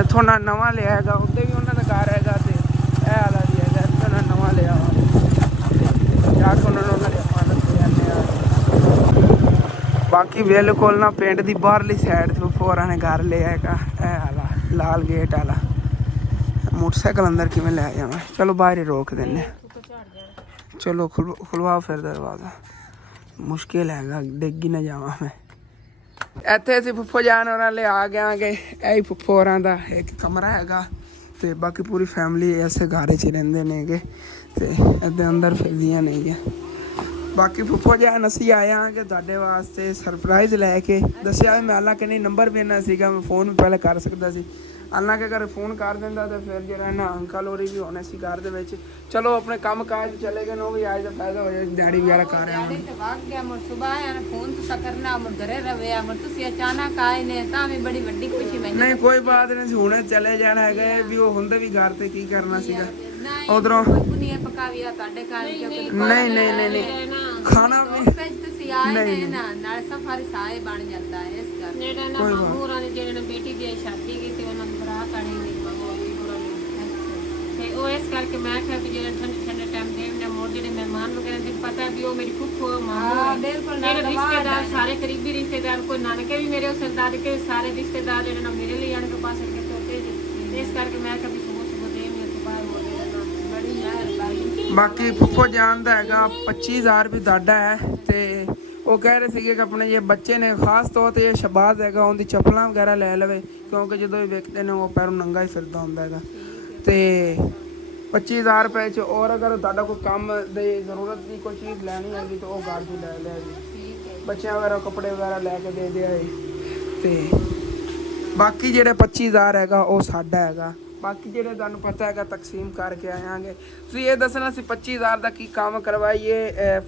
ਇੱਥੋਂ ਨਾ ਨਵਾਂ ਲਿਆ ਹੈਗਾ ਉੱਤੇ ਵੀ ਉਹਨਾਂ ਦਾ ਘਰ ਹੈਗਾ ਤੇ ਇਹ ਵਾਲਾ ਵੀ ਹੈਗਾ ਇੱਥੇ ਉਹਨਾਂ ਨਵਾਂ ਲਿਆ ਵਾ ਜਾ ਕੇ ਉਹਨਾਂ ਨੂੰ ਉਹਨਾਂ ਦੀ ਅਮਾਨਤ ਦੇ ਆਉਂਦੇ ਆ। ਬਾਕੀ ਬਿਲਕੁਲ ਨਾ ਪਿੰਡ ਦੀ ਬਾਹਰਲੀ ਸਾਈਡ ਤੇ ਫੋਰਾਂ ਨੇ ਘਰ ਲਿਆ ਹੈਗਾ ਇਹ ਵਾਲਾ ਲਾਲ ਗੇਟ ਵਾਲਾ। ਮੋਟਰਸਾਈਕਲ ਅੰਦਰ ਕਿਵੇਂ ਲੈ ਜਾਵਾਂ ਚਲੋ ਬਾਹਰ ਹੀ ਰੋਕ ਦਿੰਦੇ ਚਲੋ ਖੁਲਵਾ ਫਿਰ ਦਰਵਾਜ਼ਾ ਮੁਸ਼ਕਿਲ ਹੈਗਾ ਡਿੱਗ ਨਾ ਜਾਵਾਂ ਮੈਂ। ਇੱਥੇ ਅਸੀਂ ਫੁੱਫੋ ਜਾਨ ਹੋਰਾਂ ਲਈ ਆ ਗਏ ਆਂਗੇ। ਇਹ ਹੀ ਫੁੱਫੋ ਹੋਰਾਂ ਦਾ ਇੱਕ ਕਮਰਾ ਹੈਗਾ ਤੇ ਬਾਕੀ ਪੂਰੀ ਫੈਮਿਲੀ ਇਸੇ ਘਰ 'ਚ ਰਹਿੰਦੇ ਨੇਗੇ ਤੇ ਇਹਦੇ ਅੰਦਰ ਫਿਰਦੀਆਂ ਨੇਗੀਆਂ। ਬਾਕੀ ਫੁੱਫੋ ਜਾਨ ਅਸੀਂ ਆਏ ਆਂਗੇ ਤੁਹਾਡੇ ਵਾਸਤੇ ਸਰਪ੍ਰਾਈਜ਼ ਲੈ ਕੇ ਦੱਸਿਆ ਵੀ ਮੈਂ ਹਾਲਾਂਕਿ ਨਹੀਂ ਨੰਬਰ ਵੀ ਇਹਨਾਂ ਸੀਗਾ ਮੈਂ ਫੋਨ ਵੀ ਪਹਿਲੇ ਕਰ ਸਕਦਾ ਸੀ ਹਾਲਾਂਕਿ ਅਗਰ ਫੋਨ ਕਰ ਦਿੰਦਾ ਤਾਂ ਫਿਰ ਜਿਹੜਾ ਨਾ ਅੰਕਲ ਹੋਰੀ ਵੀ ਹੋਣੇ ਸੀ ਘਰ ਦੇ ਵਿੱਚ। ਚਲੋ ਆਪਣੇ ਕੰਮ ਕਾਜ ਚਲੇ ਗਏ ਉਹ ਵੀ ਅੱਜ ਦਾ ਫਾਇਦਾ ਹੋ ਜਾਏ ਦਿਹਾੜੀ ਵਗੈਰਾ ਕਰ ਰਹੇ दिहाड़ी तो भाग गया मुड़ सुबह आया ना फोन तो करना मुड़ घरे रवे मुड़ तुसी अचानक आए ने ता भी बड़ी ਵੱਡੀ खुशी मैंने ਨਹੀਂ ਕੋਈ ਬਾਤ ਨਹੀਂ ਹੁਣੇ ਚਲੇ ਜਾਣਾ ਹੈਗਾ ਵੀ ਉਹ ਹੁੰਦੇ ਵੀ ਘਰ ਤੇ ਕੀ ਕਰਨਾ ਸੀਗਾ ਉਧਰੋਂ ਪੁਨੀਆ ਪਕਾਵੀਆ ਤੁਹਾਡੇ ਘਰ ਕਿਉਂਕਿ ਨਹੀਂ ਖਾਣਾ ਵੀ ਪੈਜ ਤੁਸੀਂ ਆਏ ਨੇ ਨਾ ਨਾਲ ਸਫਾਰੀ ਸਾਏ ਬਣ ਜਾਂਦਾ ਹੈ ਇਸ ਘਰ ਜਿਹੜਾ ਨਾ ਮਾਮੂਰਾਂ ਨੇ ਜਿਹੜੇ ਬੇਟੀ ਦੀ ਸ਼ਾਦੀ ਕੀਤੀ ਉਹਨਾਂ ਨੂੰ ਬਰਾਤ ਆਣੀ ਨਹੀਂ ਤੇ ਉਹ ਇਸ ਕਰਕੇ ਮੈਂ ਕਿਹਾ ਵੀ ਜਿਹੜਾ ਠੰਡੇ ਟਾਈਮ ਦੇ ਨਾ ਮੋੜ ਜਿਹੜੇ ਮਹਿਮਾਨ ਵਗੈਰਾ ਦੇ ਪਤਾ ਵੀ ਉਹ ਮੇਰੀ ਫੁੱਫੋ ਮਾਮੂ ਬਿਲਕੁਲ ਮੇਰੇ ਰਿਸ਼ਤੇਦਾਰ ਸਾਰੇ ਕਰੀਬੀ ਰਿਸ਼ਤੇਦਾਰ ਕੋਈ ਨਾਨਕੇ ਵੀ ਮੇਰੇ ਉਸ ਸਰਦਾਰ ਕੇ ਸਾਰੇ ਰਿਸ਼ਤੇਦਾਰ ਜਿਹੜੇ ਨਾ ਮੇਰੇ ਲਈ ਆਣ ਕੇ ਪਾਸ ਕੇ ਤੋਤੇ ਜੀ ਇਸ ਕਰਕੇ ਮੈਂ ਕਿਹਾ ਵੀ ਸੁਬਹ ਦੇ ਮੇਰੇ ਤੋਂ ਬਾਹਰ ਹੋ ਜਾਣਾ ਬੜੀ ਮਿਹਰਬਾਨੀ। ਬਾਕੀ ਫੁੱਫੋ ਜਾਨ ਦਾ ਹੈਗਾ 25000 ਵੀ ਤੁਹਾਡਾ ਹੈ ਤੇ ਉਹ ਕਹਿ ਰਹੇ ਸੀਗੇ ਕਿ ਆਪਣੇ ਜੇ ਬੱਚੇ ਨੇ ਖਾਸ ਤੌਰ ਤੇ ਇਹ ਸ਼ਬਾਜ਼ ਹੈਗਾ ਉਹਦੀ ਚੱਪਲਾਂ ਵਗੈਰਾ ਲੈ ਲਵੇ ਕਿਉਂਕਿ ਜਦੋਂ ਇਹ ਵੇਖਦੇ ਨੇ ਉਹ ਪੈਰੋਂ ਨੰਗਾ ਹੀ ਫਿਰਦਾ ਹੁੰਦਾ ਹੈਗਾ ਤੇ 25000 ਰੁਪਏ 'ਚ ਔਰ ਅਗਰ ਤੁਹਾਡਾ ਕੋਈ ਕੰਮ ਦੀ ਜ਼ਰੂਰਤ ਦੀ ਕੋਈ ਚੀਜ਼ ਲੈਣੀ ਹੈਗੀ ਤਾਂ ਉਹ ਘਰ ਦੀ ਲੈ ਲਿਆ ਜੀ ਬੱਚਿਆਂ ਵਗੈਰਾ ਕੱਪੜੇ ਵਗੈਰਾ ਲੈ ਕੇ ਦੇ ਦਿਆ ਤੇ ਬਾਕੀ ਜਿਹੜੇ 25000 ਹੈਗਾ ਉਹ ਸਾਡਾ ਹੈਗਾ। ਬਾਕੀ ਜਿਹੜੇ ਤੁਹਾਨੂੰ ਪਤਾ ਹੈਗਾ ਤਕਸੀਮ ਕਰਕੇ ਆਵਾਂਗੇ। ਤੁਸੀਂ ਇਹ ਦੱਸਣਾ ਸੀ 25000 ਦਾ ਕੀ ਕੰਮ ਕਰਵਾਈਏ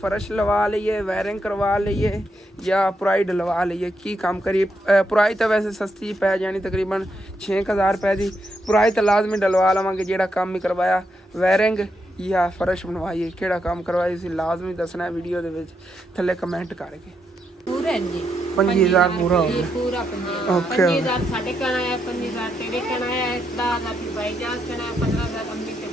ਫਰਸ਼ ਲਵਾ ਲਈਏ ਵਾਇਰਿੰਗ ਕਰਵਾ ਲਈਏ ਜਾਂ ਪੁਰਾਈ ਲਵਾ ਲਈਏ ਕੀ ਕੰਮ ਕਰੀਏ। ਪੁਰਾਈ ਤਾਂ ਵੈਸੇ ਸਸਤੀ ਪੈ ਜਾਣੀ ਤਕਰੀਬਨ 6000 ਰੁਪਏ ਦੀ ਪੁਰਾਈ ਤਾਂ ਲਾਜ਼ਮੀ ਡਲਵਾ ਲਵਾਂਗੇ ਜਿਹੜਾ ਕੰਮ ਹੀ ਕਰਵਾਇਆ ਵਾਇਰਿੰਗ ਜਾਂ ਫਰਸ਼ ਬਣਵਾਈਏ ਕਿਹੜਾ ਕੰਮ ਕਰਵਾਈਏ ਤੁਸੀਂ ਲਾਜ਼ਮੀ ਦੱਸਣਾ ਵੀਡੀਓ ਦੇ ਵਿੱਚ ਥੱਲੇ ਕਮੈਂਟ ਕਰਕੇ। ਪੂਰੇ ਜੀ 25000 ਪੂਰਾ ਹੋ ਗਿਆ ਪੂਰਾ 5000 ਓਕੇ 5000 ਸਾਡੇ ਕਹਿਣਾ ਹੈ 5000 ਤੇਰੇ ਕਹਿਣਾ ਹੈ 10000 ਫਿਰ ਭਾਈ ਜਾਸ ਕਹਿਣਾ ਹੈ 15000 ਅੰਮੀ ਤੇ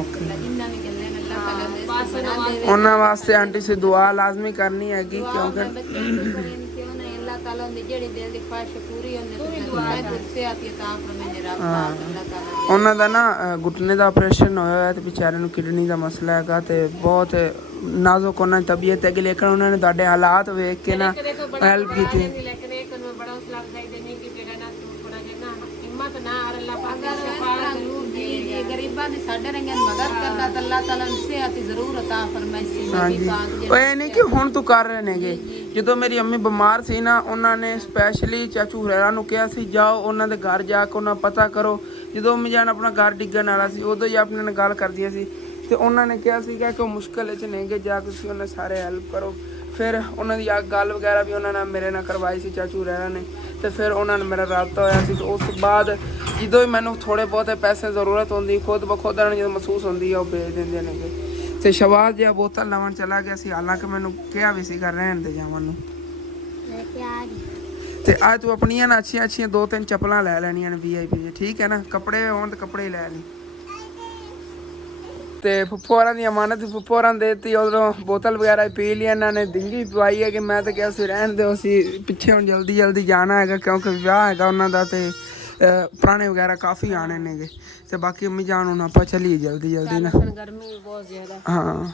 ਓਕੇ ਜਿੰਨਾ ਵੀ ਗੱਲਾਂ ਅੱਲਾਹ ਤਾਲਾ ਦੇ ਪਾਸ ਨਵਾਜ਼ ਉਹਨਾਂ ਵਾਸਤੇ ਆਂਟੀ ਸੇ ਦੁਆ ਲਾਜ਼ਮੀ ਕਰਨੀ ਹੈਗੀ ਕਿਉਂਕਿ ਕਿਉਂ ਨਹੀਂ ਅੱਲਾਹ ਤਾਲਾ ਦੀ ਜਿਹੜੀ ਦਿਲ ਦੀ ਖਾਹਿਸ਼ ਪੂਰੀ ਉਹਨੇ ਤੇ ਦੁਆ ਕਰਸੇ ਆਤੀ ਤਾਂ ਫਰਮਾਨੇ ਰੱਬ ਪਾਕ ਅੱਲਾਹ ਤਾਲਾ ਉਹਨਾਂ ਦਾ ਨਾ ਘੁਟਨੇ ਦਾ ਆਪਰੇਸ਼ਨ ਹੋਇਆ ਹੋਇਆ ਤੇ ਵਿਚਾਰੇ ਨੂੰ ਕਿਡਨੀ ਦਾ ਮਸਲਾ ਹੈਗਾ ਤੇ ਬਹੁਤ ਨਾਜ਼ੁਕ ਉਹਨਾਂ ਦੀ ਤਬੀਅਤ ਹੈਗੀ ਲੇਕਿਨ ਉਹਨਾਂ ਨੇ ਤੁਹਾਡੇ ਹਾਲਾਤ ਵੇਖ ਕੇ ਨਾ ਹੈਲਪ ਕੀਤੀ। ਲੇਕਿਨ ਇੱਕ ਨੂੰ ਬੜਾ ਹੌਸਲਾ ਅਫਜ਼ਾਈ ਦੇਣੀ ਕਿ ਜਿਹੜਾ ਨਾ ਥੋੜਾ ਜਿਹਾ ਨਾ ਹਿੰਮਤ ਨਾ ਹਾਰ ਅੱਲਾਹ ਪਾਕ ਦੀ ਸ਼ਫਾਅਤ ਜ਼ਰੂਰ ਜੀ ਗਰੀਬਾਂ ਦੀ ਸਾਡੇ ਰੰਗਾਂ ਦੀ ਮਦਦ ਕਰਦਾ ਤਾਂ ਅੱਲਾਹ ਤਾਲਾ ਨੂੰ ਸਿਹਤ ਜ਼ਰੂਰ عطا ਫਰਮਾਏ ਹਾਂਜੀ ਉਹ ਇਹ ਨਹੀਂ ਕਿ ਹੁਣ ਤੂੰ ਕਰ ਰਹੇ ਨੇਗੇ ਜਦੋਂ ਮੇਰੀ ਅੰਮੀ ਬਿਮਾਰ ਸੀ ਨਾ ਉਹਨਾਂ ਨੇ ਸਪੈਸ਼ਲੀ ਚਾਚੂ ਹੁਰੇਰਾ ਨੂੰ ਕਿਹਾ ਸੀ ਜਾਓ ਉਹਨਾਂ ਦੇ ਘਰ ਜਾ ਕੇ ਉਹਨਾਂ ਪਤਾ ਕਰੋ ਜਦੋਂ ਅੰਮੀ ਜਾਨ ਆਪਣਾ ਘਰ ਡਿੱਗਣ ਵਾਲਾ ਸੀ ਉਦੋਂ ਹੀ ਆਪਣੇ ਨਾਲ ਗੱਲ ਕਰਦੀਆਂ ਸੀ ਤੇ ਉਹਨਾਂ ਨੇ ਕਿਹਾ ਸੀਗਾ ਕਿ ਉਹ ਮੁਸ਼ਕਲ 'ਚ ਨੇਗੇ, ਜਾਂ ਤੁਸੀਂ ਉਹਨਾਂ ਸਾਰੇ ਹੈਲਪ ਕਰੋ। ਫਿਰ ਉਹਨਾਂ ਦੀ ਗੱਲ ਵਗੈਰਾ ਵੀ ਉਹਨਾਂ ਨਾਲ ਮੇਰੇ ਨਾਲ ਕਰਵਾਈ ਸੀ ਚਾਚੂ ਰਹਿਣਾ ਨੇ, ਤੇ ਫਿਰ ਉਹਨਾਂ ਨਾਲ ਮੇਰਾ ਰਾਬਤਾ ਹੋਇਆ ਸੀ। ਤੇ ਉਸ ਤੋਂ ਬਾਅਦ ਜਦੋਂ ਵੀ ਮੈਨੂੰ ਥੋੜ੍ਹੇ ਬਹੁਤੇ ਪੈਸੇ ਜ਼ਰੂਰਤ ਹੁੰਦੀ ਖੁਦ ਬਖੁਦ ਇਹਨਾਂ ਨੂੰ ਜਦੋਂ ਮਹਿਸੂਸ ਹੁੰਦੀ ਆ ਉਹ ਭੇਜ ਦਿੰਦੇ ਨੇਗੇ। ਤੇ ਸ਼ਬਾਜ਼ ਜਿਹਾ ਬੋਤਲ ਲਵਣ ਚਲਾ ਗਿਆ ਸੀ, ਹਾਲਾਂਕਿ ਮੈਨੂੰ ਕਿਹਾ ਵੀ ਸੀਗਾ ਰਹਿਣ ਦੇ ਜਾਵਾਂ ਨੂੰ। ਤੇ ਅੱਜ ਤੂੰ ਆਪਣੀਆਂ ਨਾ ਅੱਛੀਆਂ 2-3 ਚੱਪਲਾਂ ਲੈ ਲੈਣੀਆਂ ਨੇ VIP, ਠੀਕ ਹੈ ਨਾ। ਕੱਪੜੇ ਹੋਣ ਤੇ ਕੱਪੜੇ ਹੀ ਲੈ ਲਈ। ਤੇ ਫੁੱਫੋ ਹੋਰਾਂ ਦੀ ਅਮਾਨਤ ਫੁੱਫੋ ਹੋਰਾਂ ਦੇ ਦਿੱਤੀ, ਉਧਰੋਂ ਬੋਤਲ ਵਗੈਰਾ ਪੀ ਲਈ ਇਹਨਾਂ ਨੇ, ਡਿੰਗੀ ਪਵਾਈ ਹੈ ਕਿ ਮੈਂ ਤਾਂ ਕਿਹਾ ਸੀ ਰਹਿਣ ਦਿਓ, ਅਸੀਂ ਪਿੱਛੇ ਹੁਣ ਜਲਦੀ ਜਾਣਾ ਹੈਗਾ ਕਿਉਂਕਿ ਵਿਆਹ ਹੈਗਾ ਉਹਨਾਂ ਦਾ, ਤੇ ਪੁਰਾਣੇ ਵਗੈਰਾ ਕਾਫੀ ਆਣੇ ਨੇਗੇ। ਤੇ ਬਾਕੀ ਅੰਮੀ ਜਾਨ ਹੁਣ ਆਪਾਂ ਚੱਲੀਏ ਜਲਦੀ ਨਾ। ਗਰਮੀ ਬਹੁਤ ਜ਼ਿਆਦਾ। ਹਾਂ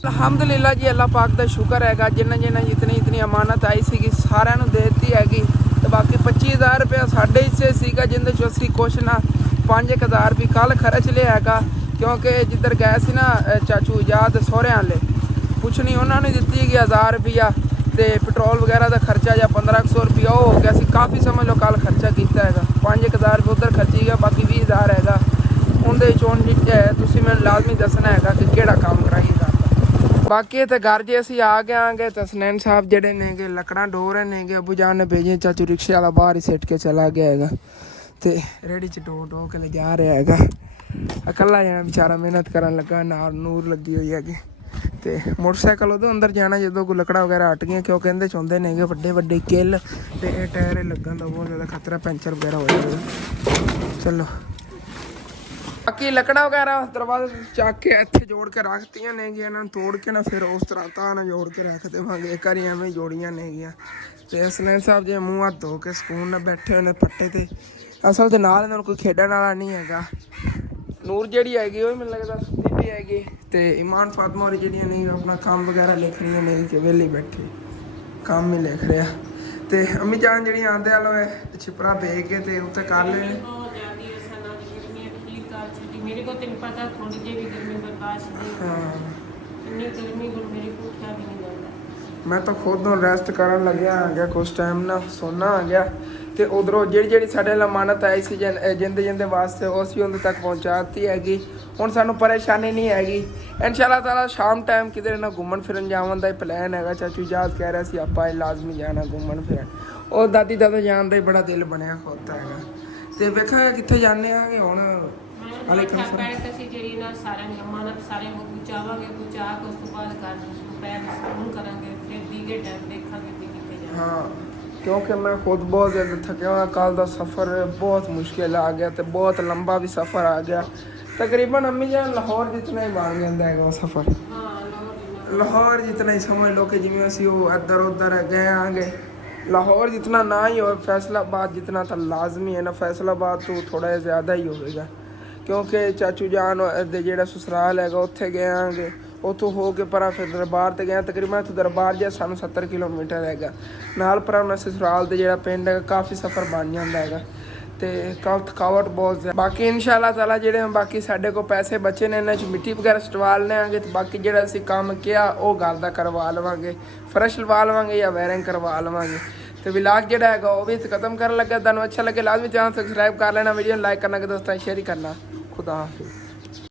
ਅਲਹਮਦੁਲਿਲਾ ਜੀ, ਅੱਲਾਹ ਪਾਕ ਦਾ ਸ਼ੁਕਰ ਹੈਗਾ ਜਿੰਨਾ ਜਿਤਨੀ ਅਮਾਨਤ ਆਈ ਸੀਗੀ ਸਾਰਿਆਂ ਨੂੰ ਦੇ ਦਿੱਤੀ ਹੈਗੀ। ਤੇ ਬਾਕੀ 25,000 ਰੁਪਇਆ ਸਾਡੇ ਹਿੱਸੇ ਸੀਗਾ, ਜਿਹਦੇ 'ਚੋਂ ਅਸੀਂ ਕੁਛ ਨਾ 5,000 ਰੁਪਏ ਕੱਲ੍ਹ ਖਰਚ ਲਿਆ ਹੈਗਾ, ਕਿਉਂਕਿ ਜਿੱਧਰ ਗਏ ਸੀ ਨਾ ਚਾਚੂ ਇਜਾਦ ਸਹੁਰਿਆਂ ਵਾਲੇ, ਕੁਛ ਨਹੀਂ ਉਹਨਾਂ ਨੂੰ ਦਿੱਤੀ ਗਈ 1000 ਰੁਪਇਆ, ਤੇ ਪੈਟਰੋਲ ਵਗੈਰਾ ਦਾ ਖਰਚਾ ਜਾਂ 1500 ਰੁਪਇਆ ਉਹ ਹੋ ਗਿਆ ਸੀ। ਕਾਫੀ ਸਮਝ ਲਓ ਕੱਲ੍ਹ ਖਰਚਾ ਕੀਤਾ ਹੈਗਾ, 5,000 ਰੁਪਏ ਉੱਧਰ ਖਰਚੀ ਗਿਆ, ਬਾਕੀ 20,000 ਹੈਗਾ। ਉਹਦੇ ਚੋਂ ਤੁਸੀਂ ਮੈਨੂੰ ਲਾਜ਼ਮੀ ਦੱਸਣਾ ਹੈਗਾ ਕਿ ਕਿਹੜਾ ਕੰਮ ਕਰਾਈਏ ਘਰ ਦਾ। ਬਾਕੀ ਤੇ ਘਰ ਜੇ ਅਸੀਂ ਆ ਗਏ ਆਂਗੇ ਤਾਂ ਹਸਨੈਨ ਸਾਹਿਬ ਜਿਹੜੇ ਨੇਗੇ ਲੱਕੜਾਂ ਢੋ ਰਹੇ ਨੇਗੇ, ਅਬੂ ਜਾਨ ਨੇ ਭੇਜੇ, ਚਾਚੂ ਰਿਕਸ਼ੇ ਵਾਲਾ ਬਾਹਰ ਹੀ ਸਿੱਟ ਕੇ ਚਲਾ ਗਿਆ ਹੈਗਾ ਤੇ ਰੇੜੀ 'ਚ ਢੋ ਕੇ ਲੈ ਜਾ ਰਿਹਾ ਹੈਗਾ। ਇਕੱਲਾ ਜਾਣਾ ਵਿਚਾਰਾ ਮਿਹਨਤ ਕਰਨ ਲੱਗਾ, ਨਾਲ ਨੂਰ ਲੱਗੀ ਹੋਈ ਹੈਗੀ। ਤੇ ਮੋਟਰਸਾਈਕਲ ਉਹਦੇ ਅੰਦਰ ਜਾਣਾ ਜਦੋਂ ਕੋਈ ਲੱਕੜਾਂ ਵਗੈਰਾ ਹਟ ਗਈਆਂ, ਕਿਉਂਕਿ ਇਹਦੇ 'ਚ ਹੁੰਦੇ ਨੇਗੇ ਵੱਡੇ ਕਿੱਲ, ਤੇ ਇਹ ਟਾਇਰ ਲੱਗਣ ਦਾ ਬਹੁਤ ਜ਼ਿਆਦਾ ਖਤਰਾ, ਪੈਂਚਰ ਵਗੈਰਾ ਹੋ ਜਾਵੇਗਾ। ਚਲੋ ਬਾਕੀ ਲੱਕੜਾਂ ਵਗੈਰਾ ਦਰਵਾਜ਼ੇ ਚੱਕ ਕੇ ਇੱਥੇ ਜੋੜ ਕੇ ਰੱਖਤੀਆਂ ਨੇਗੀਆਂ, ਇਹਨਾਂ ਨੂੰ ਤੋੜ ਕੇ ਨਾ ਫਿਰ ਉਸ ਤਰ੍ਹਾਂ ਤਾਂ ਨਾ ਜੋੜ ਕੇ ਰੱਖ ਦੇਵਾਂਗੇ। ਇੱਕ ਵਾਰੀ ਐਵੇਂ ਜੋੜੀਆਂ ਨੇਗੀਆਂ। ਤੇ ਹਸਨੈਨ ਸਾਹਿਬ ਜੇ ਮੂੰਹ ਹੱਥ ਧੋ ਕੇ ਸਕੂਨ ਨਾਲ ਬੈਠੇ ਹੋਏ ਨੇ ਪੱਟੇ ਤੇ। ਅਸਲ ਤੇ ਨਾਲ ਇਹਨਾਂ ਨੂੰ ਕੋਈ ਖੇਡਣ ਵਾਲਾ ਨਹੀਂ ਹੈਗਾ। ਨੂਰ ਜਿਹੜੀ ਹੈਗੀ ਉਹ ਵੀ ਮੈਨੂੰ ਲੱਗਦਾ ਸੁੱਤੀ ਵੀ ਹੈਗੀ, ਤੇ ਇਮਾਨ ਫਾਤਮਾ ਹੋਰੀ ਜਿਹੜੀਆਂ ਨੇ ਆਪਣਾ ਕੰਮ ਵਗੈਰਾ ਲਿਖ ਰਹੀਆਂ ਨੇ ਕਿ ਵਿਹਲੇ ਬੈਠੇ ਕੰਮ ਹੀ ਲਿਖ ਰਿਹਾ। ਤੇ ਅੰਮੀ ਜਾਨ ਜਿਹੜੀਆਂ ਆਂਦੇ ਵਾਲੋ ਛਿਪਰਾ ਵੇਚ ਕੇ ਤੇ ਉੱਤੇ ਕਰ ਲਏ। मेरे को तेन पता थोड़ी जी भी गर्मी बर्दाश्त नहीं, इतनी गर्मी को मेरे को क्या भी नहीं लगता। मैं तो खुद ਨੂੰ ਰੈਸਟ ਕਰਨ ਲੱਗਿਆ ਆ ਗਿਆ, ਕੁਛ ਟਾਈਮ ਨਾ ਸੋਨਾ ਆ ਗਿਆ। ਤੇ ਉਧਰੋਂ ਜਿਹੜੀ ਸਾਡੇ ਨਾਲ ਅਮਾਨਤ ਆਈ ਸੀ ਜਿੰਦੇ ਵਾਸਤੇ ਉਹ ਅਸੀਂ ਉਹਦੇ ਤੱਕ ਪਹੁੰਚਾਤੀ ਹੈਗੀ। ਹੁਣ ਸਾਨੂੰ ਪਰੇਸ਼ਾਨੀ ਨਹੀਂ ਹੈਗੀ। ਇਨਸ਼ਾਅੱਲਾ ਤਾਲਾ ਸ਼ਾਮ ਟਾਈਮ ਕਿਧਰੇ ਨਾ ਘੁੰਮਣ ਫਿਰਨ ਜਾਵਣ ਦਾ ਪਲਾਨ ਹੈਗਾ। ਚਾਚੂ ਇਜਾਜ਼ ਕਹਿ ਰਿਹਾ ਸੀ ਆਪਾਂ ਲਾਜ਼ਮੀ ਜਾਣਾ ਘੁੰਮਣ ਫਿਰਨ, ਉਹ ਦਾਦੀ ਦਾਦਾ ਜਾਣ ਦਾ ਹੀ ਬੜਾ ਦਿਲ ਬਣਿਆ ਖੋਤਾ ਹੈਗਾ। ਤੇ ਵੇਖਾਂਗੇ ਕਿੱਥੇ ਜਾਂਦੇ ਆਂਗੇ ਹੁਣ। ਵਾਲੇਕੁਮ ਸਲਾਮ। ਅਸੀਂ ਜਿਹੜੀ ਨਾ ਸਾਰਿਆਂ ਦੀ ਅਮਾਨਤ ਸਾਰਿਆਂ ਨੂੰ ਪਹੁੰਚਾਵਾਂਗੇ, ਪਹੁੰਚਾ ਕੇ ਉਸ ਤੋਂ ਬਾਅਦ ਘਰ ਨੂੰ ਪੈਰ ਸਕੂਨ ਕਰਾਂਗੇ, ਫਿਰ ਦੀਗੇ ਟਾਈਮ ਦੇਖਾਂਗੇ ਕਿ ਕਿੱਥੇ ਜਾਣਾ। ਹਾਂ ਕਿਉਂਕਿ ਮੈਂ ਖੁਦ ਬਹੁਤ ਜ਼ਿਆਦਾ ਥੱਕਿਆ ਹੋਇਆ। ਕੱਲ੍ਹ ਦਾ ਸਫ਼ਰ ਬਹੁਤ ਮੁਸ਼ਕਿਲ ਆ ਗਿਆ ਤੇ ਬਹੁਤ ਲੰਬਾ ਵੀ ਸਫ਼ਰ ਆ ਗਿਆ। ਤਕਰੀਬਨ ਅੰਮੀ ਜਾਨ ਲਾਹੌਰ ਜਿਤਨਾ ਹੀ ਬਣ ਜਾਂਦਾ ਹੈਗਾ ਉਹ ਸਫ਼ਰ। ਲਾਹੌਰ ਜਿਤਨਾ ਹੀ ਸਮਝ ਲਓ ਕਿ ਜਿਵੇਂ ਅਸੀਂ ਉਹ ਇੱਧਰ ਉੱਧਰ ਗਏ ਆਂਗੇ। ਲਾਹੌਰ ਜਿਤਨਾ ਨਾ ਹੀ ਹੋਵੇ, ਫੈਸਲਾਬਾਦ ਜਿਤਨਾ ਤਾਂ ਲਾਜ਼ਮੀ ਹੈ ਨਾ, ਫੈਸਲਾਬਾਦ ਤੋਂ ਥੋੜ੍ਹਾ ਜਿਹਾ ਜ਼ਿਆਦਾ ਹੀ ਹੋਵੇਗਾ, ਕਿਉਂਕਿ ਚਾਚੂ ਜਾਨ ਦੇ ਜਿਹੜਾ ਸਸੁਰਾਲ ਹੈਗਾ ਉੱਥੇ ਗਏ ਆਂਗੇ। ਉੱਥੋਂ ਹੋ ਕੇ ਪਰਾਂ ਫਿਰ ਦਰਬਾਰ 'ਤੇ ਗਿਆ। ਤਕਰੀਬਨ ਇੱਥੋਂ ਦਰਬਾਰ ਜਿਹਾ ਸਾਨੂੰ 70 ਕਿਲੋਮੀਟਰ ਹੈਗਾ। ਨਾਲ ਪਰਾਂ ਉਹਨਾਂ ਸਸੁਰਾਲ ਦੇ ਜਿਹੜਾ ਪਿੰਡ ਹੈਗਾ ਕਾਫੀ ਸਫ਼ਰ ਬਣ ਜਾਂਦਾ ਹੈਗਾ ਤੇ ਥਕਾਵਟ ਬਹੁਤ ਜ਼ਿਆਦਾ। ਬਾਕੀ ਇਨਸ਼ਾਅੱਲਾ ਤਾਲਾ ਜਿਹੜੇ ਬਾਕੀ ਸਾਡੇ ਕੋਲ ਪੈਸੇ ਬਚੇ ਨੇ ਇਹਨਾਂ 'ਚ ਮਿੱਟੀ ਵਗੈਰਾ ਸਟਵਾ ਲੈਣਗੇ। ਤੇ ਬਾਕੀ ਜਿਹੜਾ ਅਸੀਂ ਕੰਮ ਕਿਹਾ ਉਹ ਗੱਲ ਦਾ ਕਰਵਾ ਲਵਾਂਗੇ, ਫਰਸ਼ ਲਵਾ ਲਵਾਂਗੇ ਜਾਂ ਵਾਇਰਿੰਗ ਕਰਵਾ ਲਵਾਂਗੇ। ਤੇ ਵਲੌਗ ਜਿਹੜਾ ਹੈਗਾ ਉਹ ਵੀ ਖਤਮ ਕਰਨ ਲੱਗਾ। ਤੁਹਾਨੂੰ ਅੱਛਾ ਲੱਗੇ ਲਾਜ਼ਮੀ ਚੈਨਲ ਸਬਸਕ੍ਰਾਈਬ ਕਰ ਲੈਣਾ, ਵੀਡੀਓ ਨੂੰ ਲਾਈਕ ਕਰਨਾ, ਕਿ ਦੋਸਤਾਂ ਸ਼ੇਅਰ ਹੀ ਕਰਨਾ। खुदा हाफिज़।